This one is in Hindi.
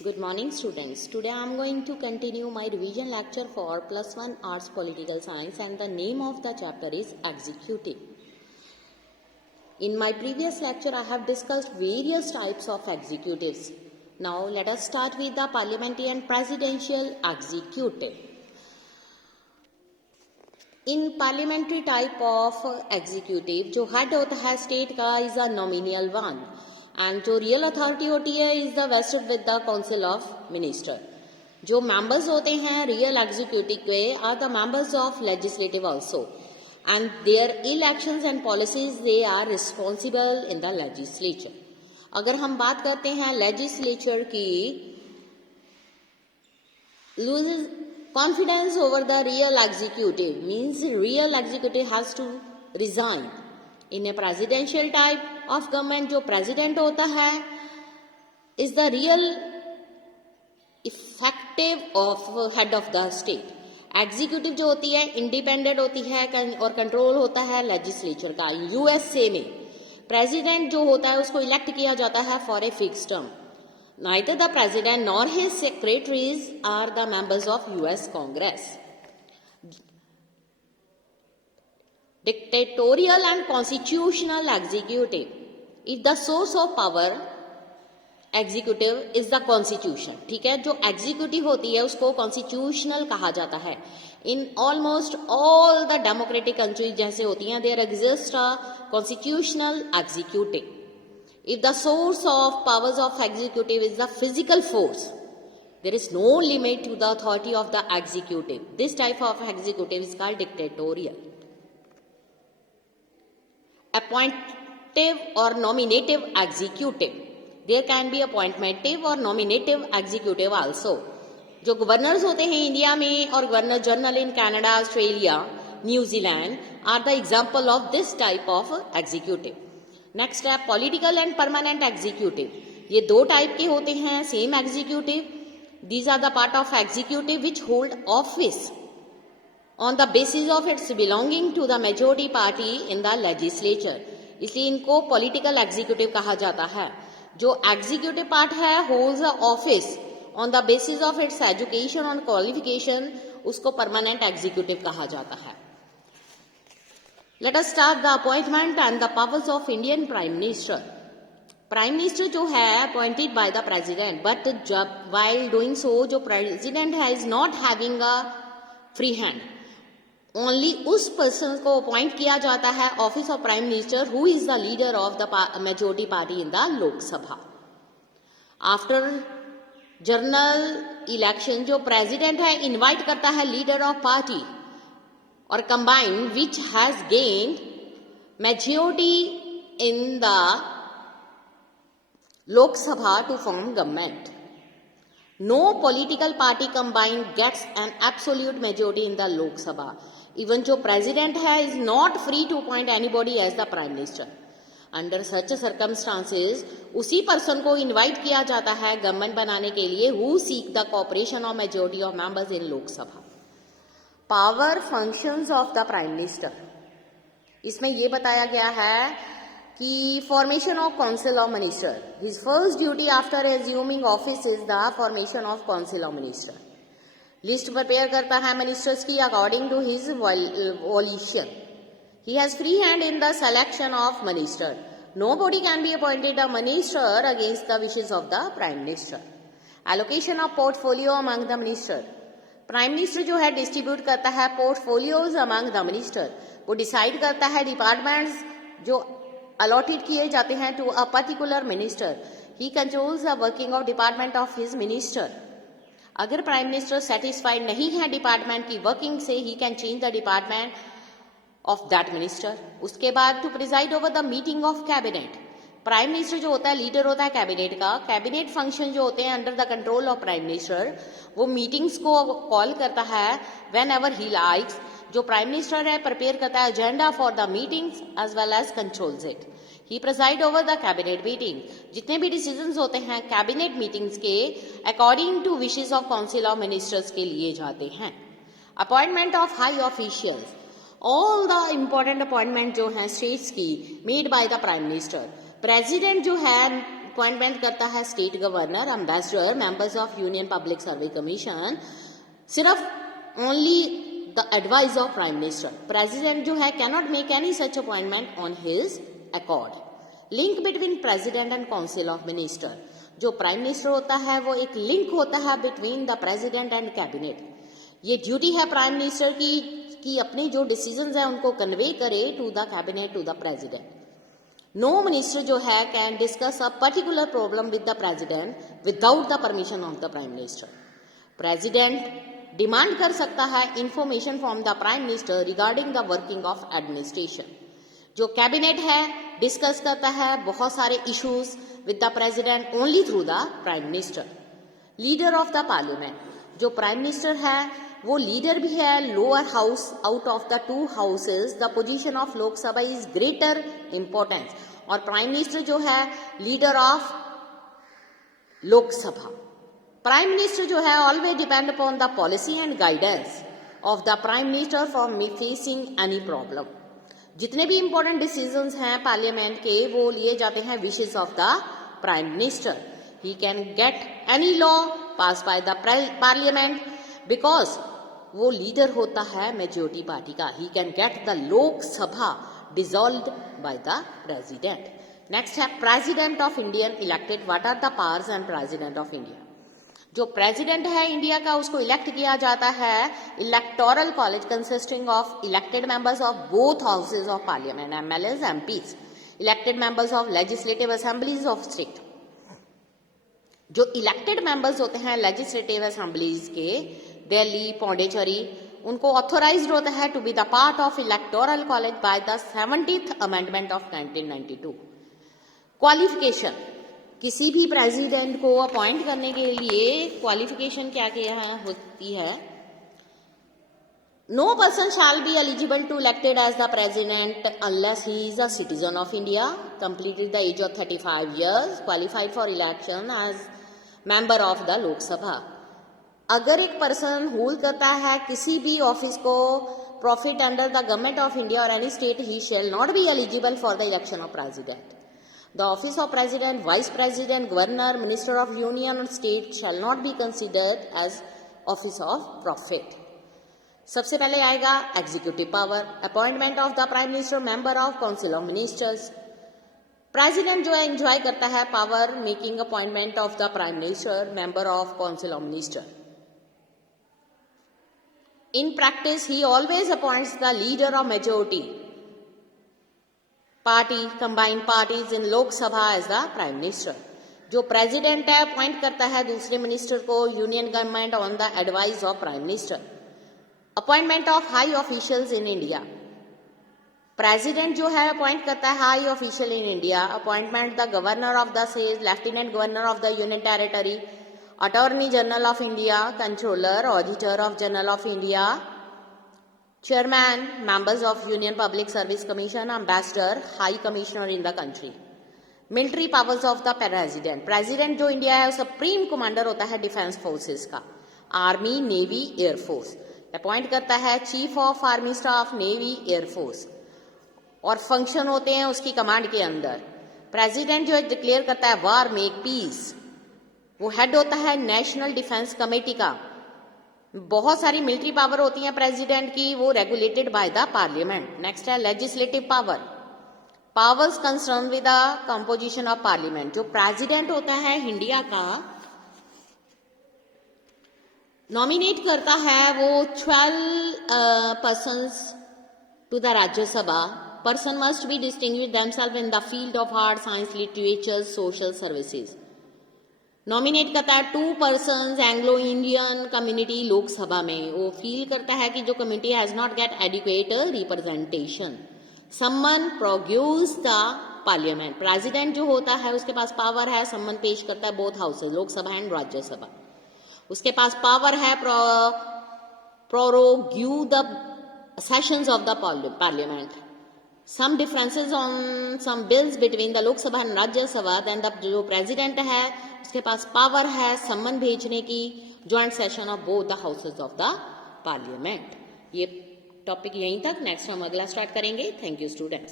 Good morning students. Today I am going to continue my revision lecture for plus 1 arts political science and the name of the chapter is executive. In my previous lecture I have discussed various types of executives. Now let us start with the parliamentary and presidential executive. In parliamentary type of executive जो head होता है state का is a nominal one and जो real authority होती है is the vested with the council of minister. जो members होते हैं real executive के are the members of legislative also and their elections and policies they are responsible in the legislature. अगर हम बात करते हैं legislature की loses confidence over the real executive means real executive has to resign. In a presidential type of government जो president होता है is the real effective of head of the state. executive जो होती है independent होती है और control होता है legislature का. USA में president जो होता है उसको elect किया जाता है for a fixed term. Neither the president nor his secretaries are the members of US Congress. Dictatorial and constitutional executive. If the source of power executive is the constitution, ठीक है, जो executive होती है उसको constitutional कहा जाता है. In almost all the democratic countries जैसे होती हैं there exists a constitutional executive. If the source of powers of executive is the physical force, there is no limit to the authority of the executive. This type of executive is called dictatorial. Appointive or nominative executive. There can be appointive or nominative executive also. जो गवर्नर्स होते हैं इंडिया में और governor general in Canada, Australia, New Zealand are the example of this type of executive. Next है पॉलिटिकल एंड परमानेंट एग्जीक्यूटिव. ये दो टाइप के होते हैं same executive. These are the part of executive which hold office on the basis of its belonging to the majority party in the legislature. इसलिए इनको पॉलिटिकल एग्जीक्यूटिव कहा जाता है. जो एग्जीक्यूटिव पार्ट है holds the office on the basis of it's education और क्वालिफिकेशन, उसको परमानेंट एग्जीक्यूटिव कहा जाता है. Let us start the appointment and the powers of Indian Prime Minister. Prime Minister जो है appointed by the President, but जब while doing so जो President है is not having a free hand. Only उस person को appoint किया जाता है office of Prime Minister who is the leader of the majority party in the Lok Sabha. After general election जो President है invite करता है leader of party or combine which has gained majority in the Lok Sabha to form government. No political party combined gets an absolute majority in the Lok Sabha. Even जो president है is not free to appoint anybody as the prime minister. Under such circumstances उसी person को invite किया जाता है government बनाने के लिए who seek the cooperation of majority of members in Lok Sabha. Power functions of the prime minister. इसमें यह बताया गया है कि formation of council of minister. His first duty after assuming office is the formation of council of minister. List prepare करता है मिनिस्टर्स की according to his volition. He has free hand in the selection of minister. Nobody can be appointed a minister against the wishes of the prime minister. Allocation of portfolio among the minister. Prime minister जो है डिस्ट्रीब्यूट करता है पोर्टफोलियोज अमंग द मिनिस्टर. वो डिसाइड करता है डिपार्टमेंट्स जो अलॉटेड किए जाते हैं to a particular minister. He controls the working of department of his minister. अगर प्राइम मिनिस्टर सेटिस्फाइड नहीं है डिपार्टमेंट की वर्किंग से he can change the department of that minister. उसके बाद to preside over the meeting of cabinet. Prime minister जो होता है लीडर होता है कैबिनेट का. कैबिनेट फंक्शन जो होते हैं under the control of prime minister. वो मीटिंग्स को कॉल करता है व्हेन एवर ही लाइक्स. जो प्राइम मिनिस्टर है प्रिपेयर करता है agenda for the meetings as well as controls it. He preside over the cabinet meeting. जितने भी डिसीजंस होते हैं कैबिनेट मीटिंग्स के according to wishes of council of ministers के लिए जाते हैं. Appointment of high officials. All the important appointment जो है स्टेट्स की made by the prime minister. President जो है अपॉइंटमेंट करता है state governor, ambassador, members of union public service commission, सिर्फ only the advice of prime minister. President जो है cannot make any such appointment on his accord. Link between president and council of minister. जो प्राइम मिनिस्टर होता है वो एक लिंक होता है between the president and cabinet. ये ड्यूटी है प्राइम मिनिस्टर की कि अपने जो डिसीजंस हैं उनको कन्वे करे to the cabinet, to the president. No minister जो है can discuss a particular problem with the president without the permission of the prime minister. President demand कर सकता है information from the prime minister regarding the working of administration. जो कैबिनेट है डिस्कस करता है बहुत सारे issues with the president only through the prime minister. Leader of the parliament. जो प्राइम मिनिस्टर है वो लीडर भी है lower house. Out of the two houses the position of Lok Sabha is greater importance. और प्राइम मिनिस्टर जो है leader of Lok Sabha. Prime minister जो है always depend upon the policy and guidance of the prime minister for facing any problem. जितने भी इंपॉर्टेंट डिसीजंस हैं पार्लियामेंट के वो लिए जाते हैं wishes of the prime minister. He can get any law pass by the parliament because वो लीडर होता है मेजोरिटी पार्टी का. He can get the Lok Sabha dissolved by the president. Next है president of Indian elected. What are the powers and president of India. जो प्रेसिडेंट है इंडिया का उसको इलेक्ट किया जाता है electoral college consisting of elected members of both houses of parliament, MLAs, MPs, elected members of legislative assemblies of state. जो इलेक्टेड मेंबर्स होते हैं लेजिस्लेटिव असेंबलीज के, दिल्ली, पौंडीचेरी, उनको ऑथोराइज्ड होता है to be the part of electoral college by the 70th amendment of 1992. Qualification. किसी भी प्रेसिडेंट को अपॉइंट करने के लिए क्वालिफिकेशन क्या क्या होती है. No person shall be eligible to elected as the president unless he is a citizen of India, completed the age of 35 years, qualified for election as member of the Lok Sabha. अगर एक पर्सन होल्ड करता है किसी भी ऑफिस को profit under the government of India और any state, he shall not be eligible for the election of president. The office of President, Vice President, Governor, Minister of Union and State shall not be considered as office of profit. सबसे पहले आएगा executive power. Appointment of the prime minister, member of council of ministers. President जो है एंजॉय करता है power making appointment of the prime minister, member of council of minister. In practice he always appoints the leader of majority party, combined parties in Lok Sabha as the prime minister. जो प्रेसिडेंट है अपॉइंट करता है दूसरे मिनिस्टर को union government on the advice of prime minister. Appointment of high officials in India. President जो है अपॉइंट करता है high official in India. Appointment the governor of the state, lieutenant governor of the union territory, attorney general of India, controller, auditor of general of India, chairman, members of Union Public Service Commission, ambassador, high commissioner in the country. Military powers of the president. President जो इंडिया है सुप्रीम कमांडर होता है डिफेंस फोर्सेस का, आर्मी, नेवी, एयरफोर्स. अपॉइंट करता है chief of army staff, navy, air force, और फंक्शन होते हैं उसकी कमांड के अंदर. प्रेसिडेंट जो है डिक्लेयर करता है वार, मेक पीस. वो हेड होता है नेशनल डिफेंस कमेटी का. बहुत सारी मिलिट्री पावर होती हैं प्रेसिडेंट की, वो regulated by the parliament. Next है legislative power. Powers concern with the composition of parliament. जो प्रेसिडेंट होता है इंडिया का नॉमिनेट करता है वो 12 persons to the Rajya Sabha. Person must be distinguish themselves in the field of art, science, literature, social services. Nominate करता है 2 persons Anglo Indian community Lok Sabha में. वो फील करता है कि जो community has not get adequate representation. Summon produce the parliament. President जो होता है उसके पास पावर है समन पेश करता है both houses, Lok Sabha and Rajya Sabha. उसके पास पावर है prorogue the sessions of the parliament. some differences on some bills between the Lok Sabha and Rajya Sabha, then the जो president है उसके पास power है सम्मन भेजने की joint session of both the houses of the parliament. ये टॉपिक यहीं तक. नेक्स्ट हम अगला स्टार्ट करेंगे. Thank you students.